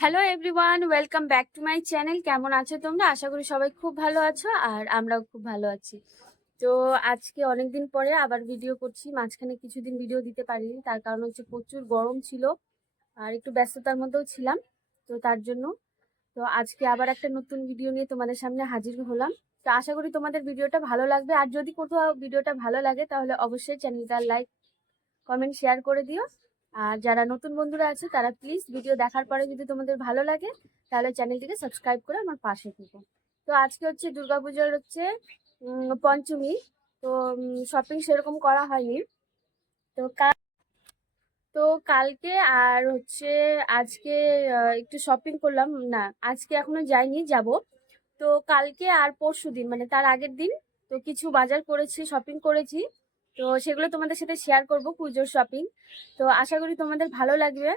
Hello everyone, welcome back to my channel. কেমন আছো তোমরা? আশা করি সবাই খুব ভালো আছো আর আমরাও খুব ভালো আছি। তো আজকে অনেকদিন পরে আবার ভিডিও করছি। মাঝখানে কিছুদিন ভিডিও দিতে পারিনি, তার কারণ হচ্ছে প্রচুর গরম ছিল আর একটু ব্যস্ততার মধ্যেও ছিলাম, তো তার জন্য। তো আজকে আবার একটা নতুন ভিডিও নিয়ে তোমাদের সামনে হাজির হলাম। তো আশা করি তোমাদের ভিডিওটা ভালো লাগবে, আর যদি কোথাও ভিডিওটা ভালো লাগে তাহলে অবশ্যই চ্যানেলটা লাইক কমেন্ট শেয়ার করে দিও। আর যারা নতুন বন্ধুরা আছে তারা প্লিজ ভিডিও দেখার পরে যদি তোমাদের ভালো লাগে তাহলে চ্যানেলটিকে সাবস্ক্রাইব করে আমার পাশে থেকো। তো আজকে হচ্ছে দুর্গাপূজার হচ্ছে পঞ্চমী। তো শপিং সেরকম করা হয়নি। তো তো কালকে আর হচ্ছে আজকে একটু শপিং করলাম না, আজকে এখনো যাইনি, যাব। তো কালকে আর পরশুদিন মানে তার আগের দিন তো কিছু বাজার করেছি, শপিং করেছি। তো সেগুলো তোমাদের সাথে শেয়ার করব, পুজোর শপিং। তো আশা করি তোমাদের ভালো লাগবে।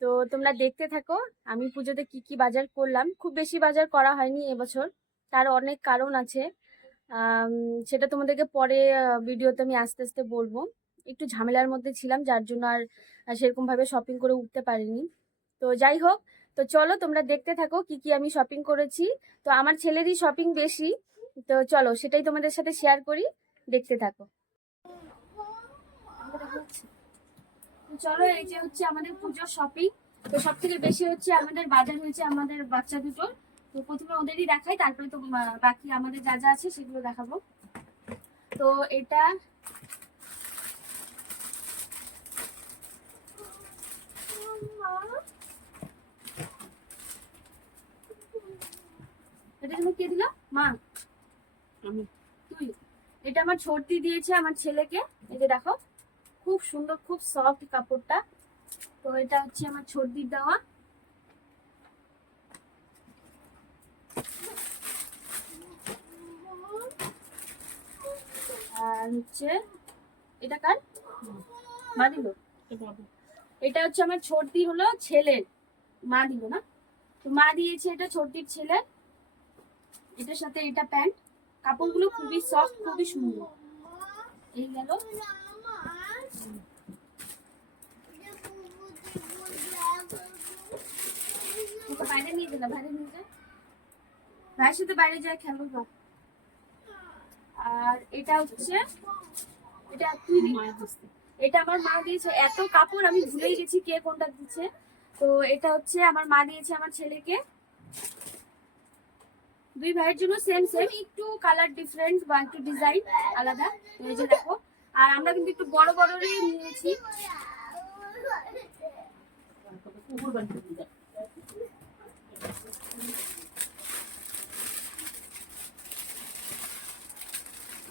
তো তোমরা দেখতে থাকো আমি পুজোতে কি কি বাজার করলাম। খুব বেশি বাজার করা হয়নি এবছর, তার অনেক কারণ আছে। সেটা তোমাদেরকে পরে ভিডিওতে আমি আস্তে আস্তে বলবো। একটু ঝামেলার মধ্যে ছিলাম, যার জন্য আর সেরকম ভাবে শপিং করে উঠতে পারিনি। তো যাই হোক, তো চলো তোমরা দেখতে থাকো কি কি আমি শপিং করেছি। তো আমার ছেলেরই শপিং বেশি, তো চলো সেটাই তোমাদের সাথে শেয়ার করি, দেখতে থাকো। তো চলো, এই যে হচ্ছে আমাদের পুজোর শপিং। তো সব থেকে বেশি হচ্ছে আমাদের বাজার হয়েছে আমাদের বাচ্চা দুটোর। তো প্রথমে ওদেরই দেখাই, তারপরে তো বাকি আমাদের যা যা আছে সেগুলো দেখাবো। তো এটা এটা তুমি কে দিল? মা? আমি। তুই? এটা আমার ছোটদি দিয়েছে আমার ছেলেকে। এই যে দেখো, খুব সুন্দর, খুব সফট কাপড়টা। তো এটা হচ্ছে আমার ছোটদির দেওয়া। আর হচ্ছে এটা কার? মা দিল। এটা হচ্ছে আমার ছোটদি হলো ছেলের, মা দিল না। তো মা দিয়েছে এটা ছোটদির ছেলের। এটার সাথে এটা প্যান্ট। কাপড়গুলো খুবই সফট, খুবই সুন্দর। এই গেল। বাইরে নিয়ে যা, বাইরে নিয়ে যা, ভাইয়ের সাথে বাইরে যায় খেলবো। আর এটা হচ্ছে, এটা তুই এটা আমার মা দিয়েছে। এত কাপড় আমি ভুলেই গেছি কে কোনটা দিচ্ছে। তো এটা হচ্ছে আমার মা দিয়েছে আমার ছেলেকে। দুই ভাইয়ের জন্য সেম সেম, একটু কালার ডিফারেন্ট বা একটু ডিজাইন আলাদা। এই যে দেখো, আর আমরা কিন্তু একটু বড় বড়রই নিয়েছি।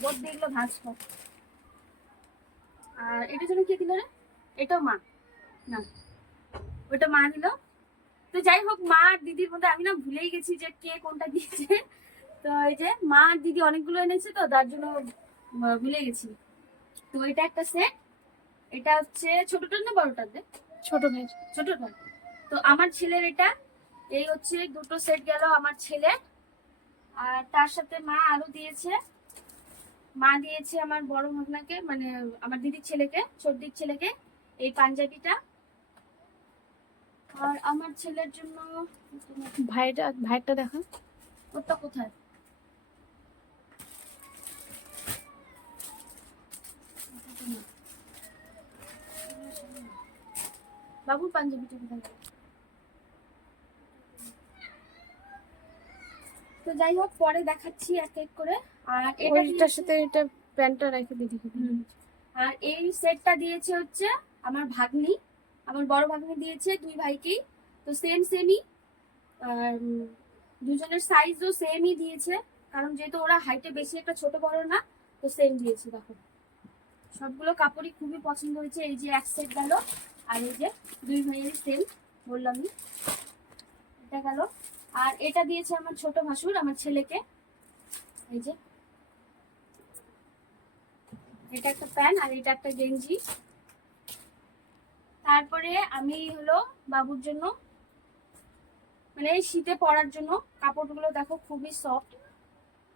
বোধ দেখলো ভাজবো। আর এটার জন্য কে দিল রে? এটাও মা না, ওটা মা দিল। তো যাই হোক, মা আর দিদির মধ্যে আমি না ভুলেই গেছি যে কে কোনটা দিয়েছে। তো এই যে মা আর দিদি অনেকগুলো এনেছে, তো তার জন্য ভুলে গেছি। তো এটা একটা সেট। এটা হচ্ছে ছোটটার না বড়টার? ছোট ভাই, ছোটটা। তো আমার ছেলের এটা। এই হচ্ছে দুটো সেট গেল আমার ছেলে। আর তার সাথে মা আরো দিয়েছে। মা দিয়েছে আমার বড় ভাগনাকে, মানে আমার দিদির ছেলেকে, ছোটদির ছেলেকে, এই পাঞ্জাবিটা। আর আমার ছেলের জন্য ভাইটা দেখা, ওটা কোথায়? বাবুর পাঞ্জাবিটা কোথায়? তো যাই হোক, পরে দেখাচ্ছি এক এক করে। আর এটার সাথে এটা প্যান্টটা রেখে দিদি। আর এই সেটটা দিয়েছে হচ্ছে আমার ভাগ্নি, আমার বড় ভাগ্নি দিয়েছে দুই ভাইকেই। তো সেম সেমই। আর দুজনের সাইজও সেমই দিয়েছে, কারণ যেহেতু ওরা হাইটে বেশি একটা ছোট বড় না, তো সেম দিয়েছে। দেখো সবগুলো কাপড়ই খুবই পছন্দ হয়েছে। এই যে এক সেট গেল, আর এই যে দুই ভাইয়ের সেম বললামই, এটা গেল। আর এটা দিয়েছে আমার ছোট ভাসুর আমার ছেলেকে। এই যে এটা একটা প্যান্ট আর এটা একটা গেঞ্জি। তারপরে আমি হলো বাবুর জন্য, মানে এই শীতে পরার জন্য কাপড়গুলো দেখো খুবই সফট।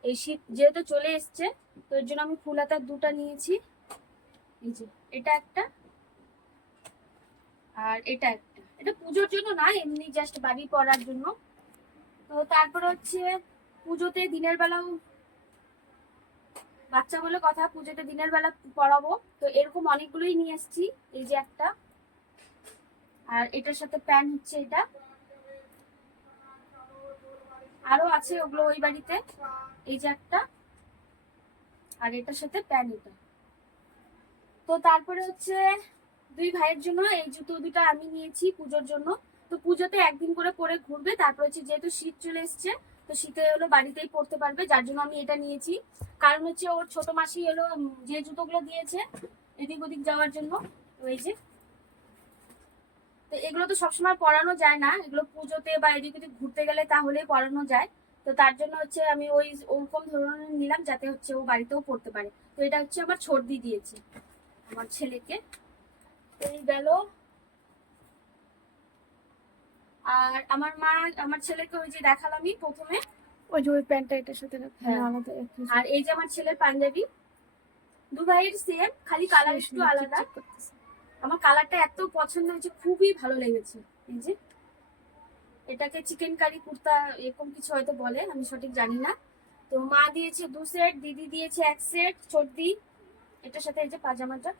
এই শীত যেহেতু চলে এসছে, তো এর জন্য আমি ফুল হাতার দুটা নিয়েছি। এই যে এটা একটা আর এটা একটা। এটা পুজোর জন্য না, এমনি জাস্ট বাড়ি পরার জন্য। তো তারপরে হচ্ছে পুজোতে দিনের বেলাও বাচ্চা বলে কথা, পুজোতে দিনের বেলা পরাবো। তো এরকম অনেকগুলোই নিয়ে এসেছি। এই যে একটা, আর এটার সাথে প্যান্ট হচ্ছে এটা, আরো আছে ওগুলো ওই বাড়িতে। এই যে একটা, আর এটার সাথে প্যান্ট এটা। তো তারপরে হচ্ছে দুই ভাইয়ের জন্য এই জুতো দুটো আমি নিয়েছি পুজোর জন্য। তো পুজোতে একদিন করে পরে ঘুরবে, তারপর হচ্ছে যেহেতু শীত চলে এসছে, তো শীতে হলো বাড়িতেই পরতে পারবে, যার জন্য আমি এটা নিয়েছি। কারণ হচ্ছে ওর ছোট মাসি হলো যে জুতোগুলো দিয়েছে এদিক ওদিক যাওয়ার জন্য। তো এই যে, তো এগুলো তো সবসময় পরানো যায় না, এগুলো পুজোতে বা এদিক ওদিক ঘুরতে গেলে তাহলে পরানো যায়। তো তার জন্য হচ্ছে আমি ওরকম ধরনের নিলাম, যাতে হচ্ছে ও বাড়িতেও পড়তে পারে। তো এটা হচ্ছে আমার ছর্দি দিয়েছে আমার ছেলেকে। এই গেল। আর আমার মা আমার ছেলেকে ওই যে দেখালামই প্রথমে, ওই যে ওই প্যান্টটা এটার সাথে হ্যাঁ। আলাদা একটু। আর এই যে আমার ছেলের পাঞ্জাবি, দু ভাইয়ের সেম, খালি কালার একটু আলাদা। আমার কালারটা এত পছন্দ হয়েছে, খুবই ভালো লেগেছে। এই যে এটাকে চিকেন কারি কুর্তা এরকম কিছু হয়তো বলে, আমি সঠিক জানি না। তো মা দিয়েছে 2 সেট, দিদি দিয়েছে 1 সেট চর্দি, এটার সাথে এই যে পাজামাটা।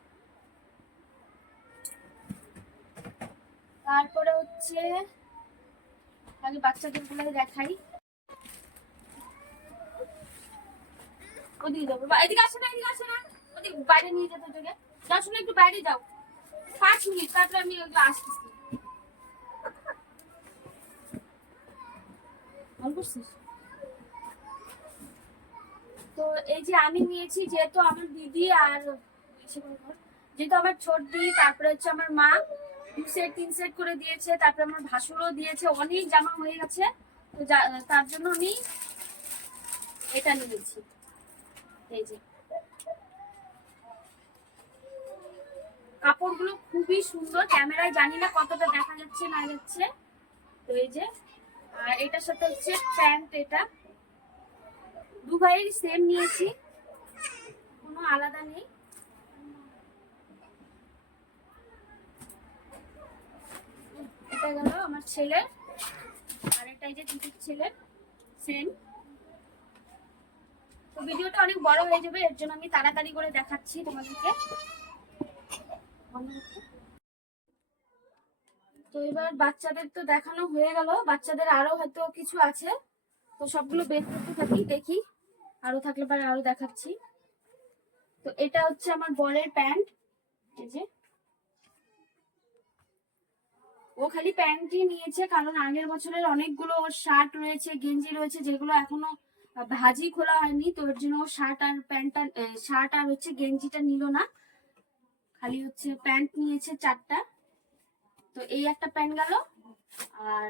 তারপরে হচ্ছে আগে বাচ্চাদের গুলো দেখাই। ওদিকে যাবো, এদিকে আসে না, এদিকে আসে না, ওদিকে বাইরে নিয়ে যেতে তোকে। যাও, শুনে একটু বাইরে যাও, 5 মিনিট, তারপরে আমি ওগুলো আসতেছি। ভালো করছিস। তো এই যে আমি নিয়েছি, যেহেতু আমার দিদি আর যেহেতু আমার ছোট দিদি, তারপরে হচ্ছে আমার মা 2 সেট 3 সেট করে দিয়েছে, তারপরে আমার ভাসুরও দিয়েছে, অনেক জামা হয়ে গেছে। তো তার জন্য আমি এটা নিয়েছি। এই যে কাপড়গুলো খুবই সুন্দর, ক্যামেরায় জানি না কতটা দেখা যাচ্ছে না যাচ্ছে। তো এই যে, আর এটার সাথে হচ্ছে প্যান্ট, এটা দু ভাইয়ের সেম নিয়েছি, কোনো আলাদা নেই। এটা গেল আমার ছেলে, আর এটা এই যে দিদির ছেলে সেম। তো ভিডিওটা অনেক বড় হয়ে যাবে, এর জন্য আমি তাড়াতাড়ি করে দেখাচ্ছি তোমাদেরকে। তো এবার বাচ্চাদের তো দেখানো হয়ে গেল, বাচ্চাদের আরো হয়তো কিছু আছে, তো সবগুলো বের করতে থাকি, দেখি আরো থাকলে পরে আরো দেখাচ্ছি। তো এটা হচ্ছে আমার বরের প্যান্ট। এই যে ও খালি প্যান্টই নিয়েছে, কারণ আগের বছরের অনেকগুলো ওর শার্ট রয়েছে, গেঞ্জি রয়েছে, যেগুলো এখনো ভাজি খোলা হয়নি। তো ওর জন্য শার্ট আর হচ্ছে গেঞ্জিটা নিল না, খালি হচ্ছে প্যান্ট নিয়েছে 4টা। তো এই একটা প্যান্ট গেল, আর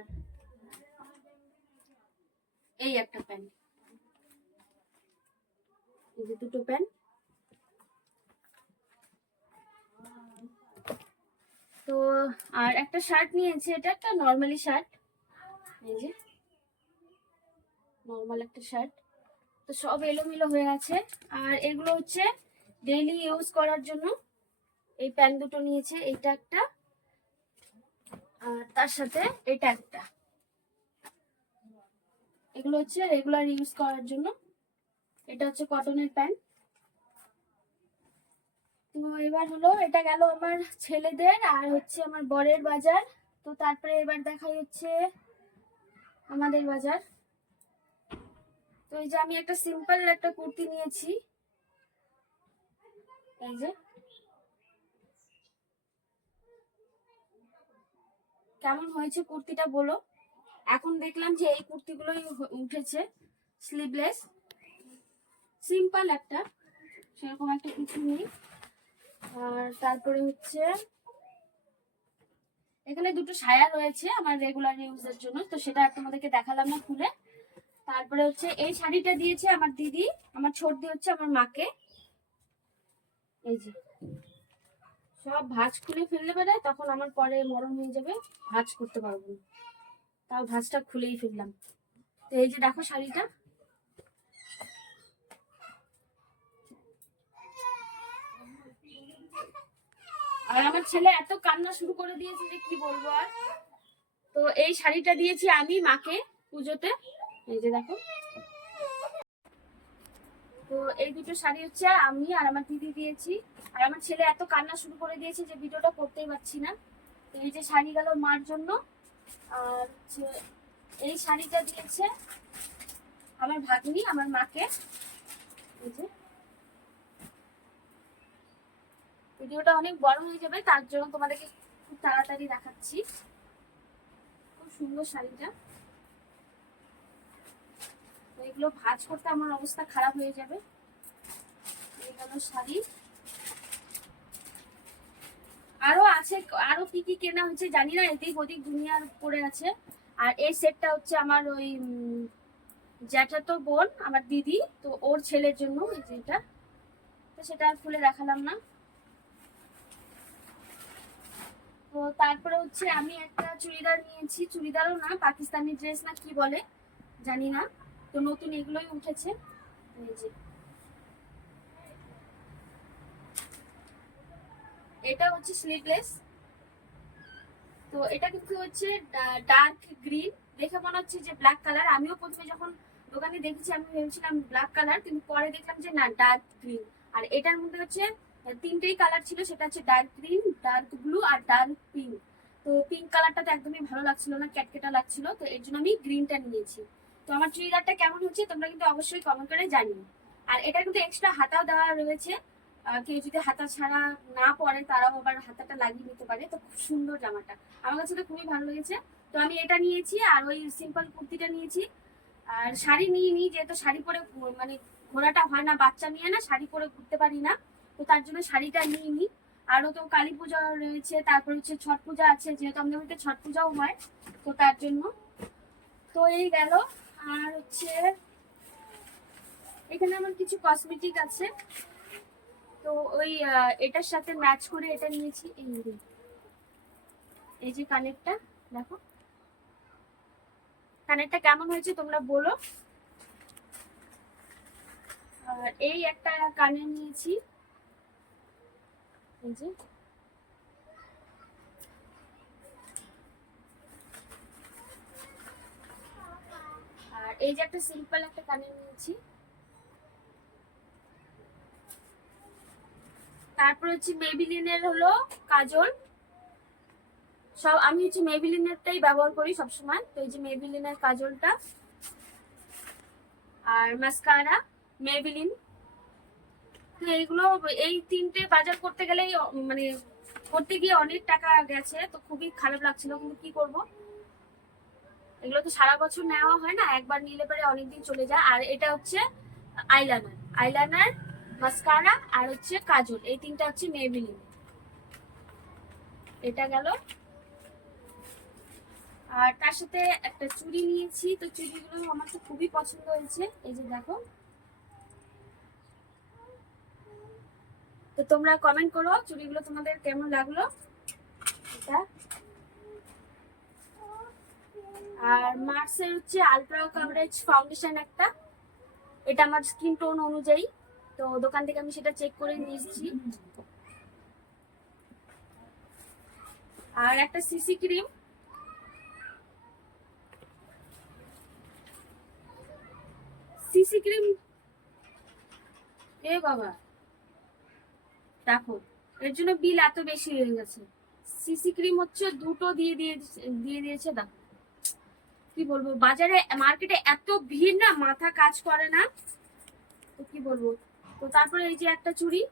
এই একটা প্যান্ট, এই যে দুটো প্যান্ট। তো আর একটা শার্ট নিয়েছে, এটা একটা নর্মালি শার্ট, এই যে নর্মাল একটা শার্ট। তো সব এলোমেলো হয়ে আছে। আর এগুলো হচ্ছে ডেইলি ইউজ করার জন্য এই প্যান্ট দুটো নিয়েছে, এইটা একটা আর তার সাথে এটা একটা। এগুলো হচ্ছে রেগুলার ইউজ করার জন্য। এটা হচ্ছে কটনের প্যান্ট। তো এবার হলো, এটা গেল আমার ছেলেদের আর হচ্ছে আমার বরের বাজার। তো তারপরে এবার দেখাই হচ্ছে আমাদের বাজার। তো এই যে আমি একটা সিম্পল একটা কুর্তি নিয়েছি, এই যে কেমন হয়েছে কুর্তিটা বলো। এখন দেখলাম যে এই কুর্তিগুলোই উঠেছে, স্লিভলেস, সিম্পল একটা, সেরকম একটা কিছু নেই। আর তারপরে হচ্ছে এখানে দুটো সায়া রয়েছে আমার রেগুলার ইউজের জন্য, তো সেটা আর তোমাদেরকে দেখালাম না খুলে। তারপরে হচ্ছে এই শাড়িটা দিয়েছে আমার দিদি, আমার ছোট দি হচ্ছে আমার মাকে। এই যে সব ভাঁজ খুলে ফেললে বেড়ায়, তখন আমার পরে মরণ হয়ে যাবে, ভাঁজ করতে পারবো না, তাও ভাঁজটা খুলেই ফেললাম। তো এই যে দেখো শাড়িটা, আর আমার ছেলে এত কান্না শুরু করে দিয়েছে যে কি বলবো আর। তো এই শাড়িটা দিয়েছি আমি মাকে পুজোতে, এই যে দেখো। তো এই দুটো শাড়ি হচ্ছে আমি আর আমার দিদি দিয়েছি। আর আমার ছেলে এত কান্না শুরু করে দিয়েছে যে ভিডিওটা করতেই পারছি না। তো এই যে শাড়ি গেল মার জন্য। আর হচ্ছে এই শাড়িটা দিয়েছে আমার ভাগ্নি আমার মাকে। এই যে ভিডিওটা অনেক বড় হয়ে যাবে, তার জন্য তোমাদেরকে খুব তাড়াতাড়ি দেখাচ্ছি। খুব সুন্দর শাড়িটা। তো এগুলো ভাঁজ করতে আমার অবস্থা খারাপ হয়ে যাবে। এই গেল শাড়ি। আরো আছে, আরো কি কি কেনা হচ্ছে জানি না, এদিক ওদিক দুনিয়ার পড়ে আছে। আর এই সেটটা হচ্ছে আমার ওই জ্যাঠাতো বোন আমার দিদি, তো ওর ছেলের জন্য এই যে এটা। তো সেটা আর খুলে দেখালাম না। তো তারপরে হচ্ছে আমি একটা চুড়িদার নিয়েছি, চুড়িদারও না পাকিস্তানি ড্রেস না কি বলে জানি না। তো নতুন এগুলোই উঠেছে। এই যে এটা হচ্ছে স্লিভলেস। তো এটা কিন্তু হচ্ছে ডার্ক গ্রিন, দেখে মনে হচ্ছে যে ব্ল্যাক কালার। আমিও প্রথমে যখন দোকানে দেখেছি আমি ভেবেছিলাম ব্ল্যাক কালার, কিন্তু পরে দেখলাম যে না ডার্ক গ্রিন। আর এটার মধ্যে হচ্ছে তিনটেই কালার ছিল, সেটা হচ্ছে ডার্ক গ্রিন, ডার্ক ব্লু আর ডার্ক পিঙ্ক। তো পিঙ্ক কালারটা তো একদমই ভালো লাগছিল না, ক্যাটকেটা লাগছিল, তো এর জন্য আমি গ্রিনটা নিয়েছি। তো আমার চুড়িদারটা কেমন হচ্ছে তোমরা কিন্তু অবশ্যই কমেন্ট করে জানিও। আর এটা কিন্তু এক্সট্রা হাতাও দেওয়া রয়েছে, কেউ যদি হাতা ছাড়া না পরে তারাও আবার হাতাটা লাগিয়ে নিতে পারে। তো খুব সুন্দর জামাটা, আমার কাছে তো খুবই ভালো লেগেছে। তো আমি এটা নিয়েছি আর ওই সিম্পল কুর্তিটা নিয়েছি। আর শাড়ি নিয়ে নিই, যেহেতু শাড়ি পরে মানে ঘোরাটা হয় না, বাচ্চা নিয়ে না শাড়ি পরে ঘুরতে পারি না, তো তার জন্য শাড়িটা নিয়ে নিই। আরও তো কালী পূজা রয়েছে, তারপর হচ্ছে ছট পূজা আছে, যেহেতু আমাদের বাড়িতে ছট পূজাও হয়, তো তার জন্য। তো এই গেল। আর হচ্ছে এখানে আমার কিছু কসমেটিক আছে। তো ওই এটার সাথে ম্যাচ করে এটা নিয়েছি। এই যে কানেরটা দেখো, কানেরটা কেমন হয়েছে তোমরা বলো। আর এই একটা কানের নিয়েছি, এই যে। আর এই যে একটা সিম্পল একটা কানের নিয়েছি। তারপর হচ্ছে মেবিলিনের হলো কাজল। সব আমি হচ্ছে মেবিলিনেরটাই ব্যবহার করি সবসময়। তো এই যে মেবিলিনের কাজলটা আর মাস্কারা মেবিলিন। তো এইগুলো, এই তিনটে বাজার করতে গেলেই মানে করতে গিয়ে অনেক টাকা গেছে, তো খুবই খারাপ লাগছিল, কিন্তু কি করব, এগুলো তো সারা বছর নেওয়া হয় না, একবার নিলে পরে অনেকদিন চলে যায়। আর এটা হচ্ছে আইলাইনার, আইলাইনার মাস্কারা আর হচ্ছে কাজল, এই তিনটা হচ্ছে মেবিলিন। এটা গেল। আর তার সাথে একটা চুড়ি নিয়েছি। তো চুড়িগুলো আমার তো খুবই পছন্দ হয়েছে, এই যে দেখো। তো তোমরা কমেন্ট করো চুড়িগুলো তোমাদের কেমন লাগলো। এটা আর মার্সের হচ্ছে আলট্রা কভারেজ ফাউন্ডেশন একটা, এটা আমার স্কিন টোন অনুযায়ী, তো দোকান থেকে আমি সেটা চেক করে নিয়েছি। আর একটা সিসি ক্রিম, সিসি ক্রিম, এ বাবা দেখো এর জন্য বিল এত বেশি হয়ে গেছে। সিসি ক্রিম হচ্ছে দুটো দিয়ে দিয়েছে দেখো। কি বলবো, বাজারে মার্কেটে এত ভিড় না, মাথা কাজ করে না, তো কি বলবো। তো তারপরে এই যে একটা চুড়ি,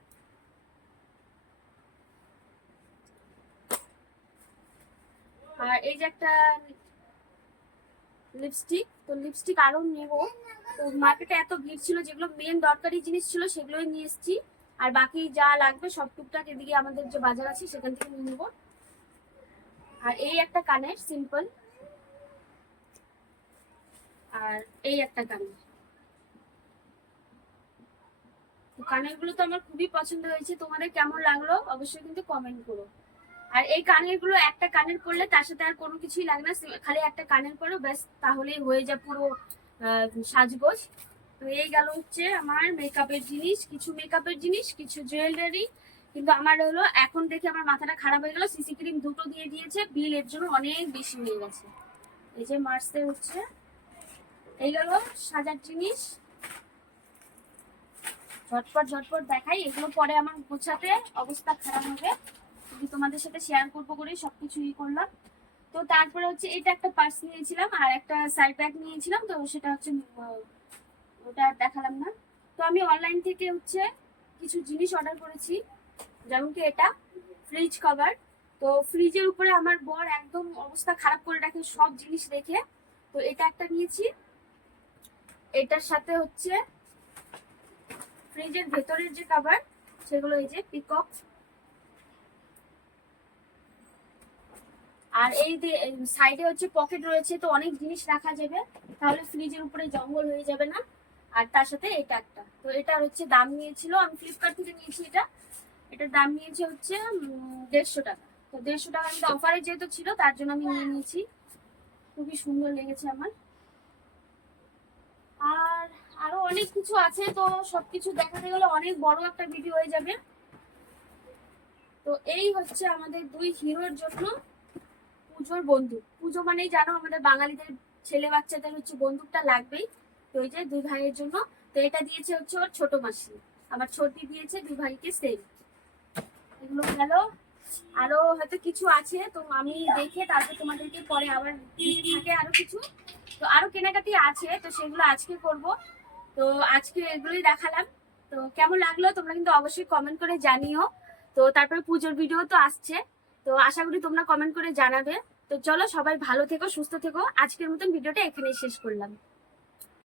আর এই যে একটা লিপস্টিক। তো লিপস্টিক আরো নেবো, তো মার্কেটে এত ভিড় ছিল, যেগুলো মেন দরকারি জিনিস ছিল সেগুলোই নিয়ে এসেছি। আর বাকি যা লাগবে সব টুকটাক এদিকে আমাদের যে বাজার আছে সেখান থেকে নিয়ে নেবো। আর এই একটা কানের সিম্পল, আর এই একটা কানের। কানের গুলো তো আমার খুবই পছন্দ হয়েছে, তোমাদের কেমন লাগলো অবশ্যই কিন্তু কমেন্ট করো। আর এই কানের গুলো একটা কানের পরলে তার সাথে আর কোনো কিছুই লাগে না, খালি একটা কানের পরো ব্যাস, তাহলেই হয়ে যায় পুরো সাজগোজ। তো এই গেল হচ্ছে আমার মেকআপের জিনিস, কিছু মেকআপের জিনিস, কিছু জুয়েলারি, কিন্তু আমার হলো এখন দেখে আমার মাথাটা খারাপ হয়ে গেল, সিসি ক্রিম দুটো দিয়ে দিয়েছে, বিল এর জন্য অনেক বেশি হয়ে গেছে। এই যে মার্সে হচ্ছে এই গেল সাজার জিনিস, ঝটপট ঝটপট দেখাই, এগুলো পরে আমার গোছাতে অবস্থা খারাপ হবে, কিন্তু তোমাদের সাথে শেয়ার করবো করেই সবকিছু করলাম। তো তারপরে হচ্ছে এটা একটা পার্স নিয়েছিলাম আর একটা সাইড ব্যাগ নিয়েছিলাম, তো সেটা হচ্ছে ওটা আর দেখালাম না। তো আমি অনলাইন থেকে হচ্ছে কিছু জিনিস অর্ডার করেছি, যেমন কি এটা ফ্রিজ কভার। তো ফ্রিজের উপরে আমার বর একদম অবস্থা খারাপ করে রাখে সব জিনিস রেখে, তো এটা একটা নিয়েছি। এটার সাথে হচ্ছে ফ্রিজের ভেতরের যে কভার সেগুলো এই যে পিকক, আর এই যে সাইডে হচ্ছে পকেট রয়েছে, তো অনেক জিনিস রাখা যাবে, তাহলে ফ্রিজের উপরে জঙ্গল হয়ে যাবে না। আর তার সাথে এটা একটা, তো এটা হচ্ছে দাম নিয়েছিল, আমি ফ্লিপকার্ট থেকে নিয়েছি এটা, এটার দাম নিয়েছে হচ্ছে 150 টাকা। তো 150 টাকা কিন্তু অফারে যেহেতু ছিল তার জন্য আমি নিয়ে নিয়েছি, খুবই সুন্দর লেগেছে আমার। আর আরো অনেক কিছু আছে, তো সবকিছু দেখাতে গেলে অনেক বড় একটা ভিডিও হয়ে যাবে। তো এই হচ্ছে আমাদের দুই হিরোর জন্য পুজোর বন্দুক। পুজো মানেই জানো আমাদের বাঙালিদের ছেলে বাচ্চাদের হচ্ছে বন্দুকটা লাগবেই, তো ওই যে দুই ভাইয়ের জন্য। তো এটা দিয়েছে হচ্ছে ওর ছোট মাসি, আমার ছোটি দিয়েছে দুই ভাইকে সেম। এগুলো গেল, আরো হয়তো কিছু আছে, তো আমি দেখে তারপর তোমাদেরকে পরে আবার যদি থাকে আরো কিছু, তো আরো কেনাকাটি আছে, তো সেগুলো আজকে করব। তো আজকে এগুলোই দেখালাম। তো কেমন লাগলো তোমরা কিন্তু অবশ্যই কমেন্ট করে জানিও। তো তারপরে পুজোর ভিডিও তো আসছে, তো আশা করি তোমরা কমেন্ট করে জানাবে। তো চলো সবাই ভালো থেকো, সুস্থ থেকো, আজকের মতন ভিডিওটা এখানেই শেষ করলাম।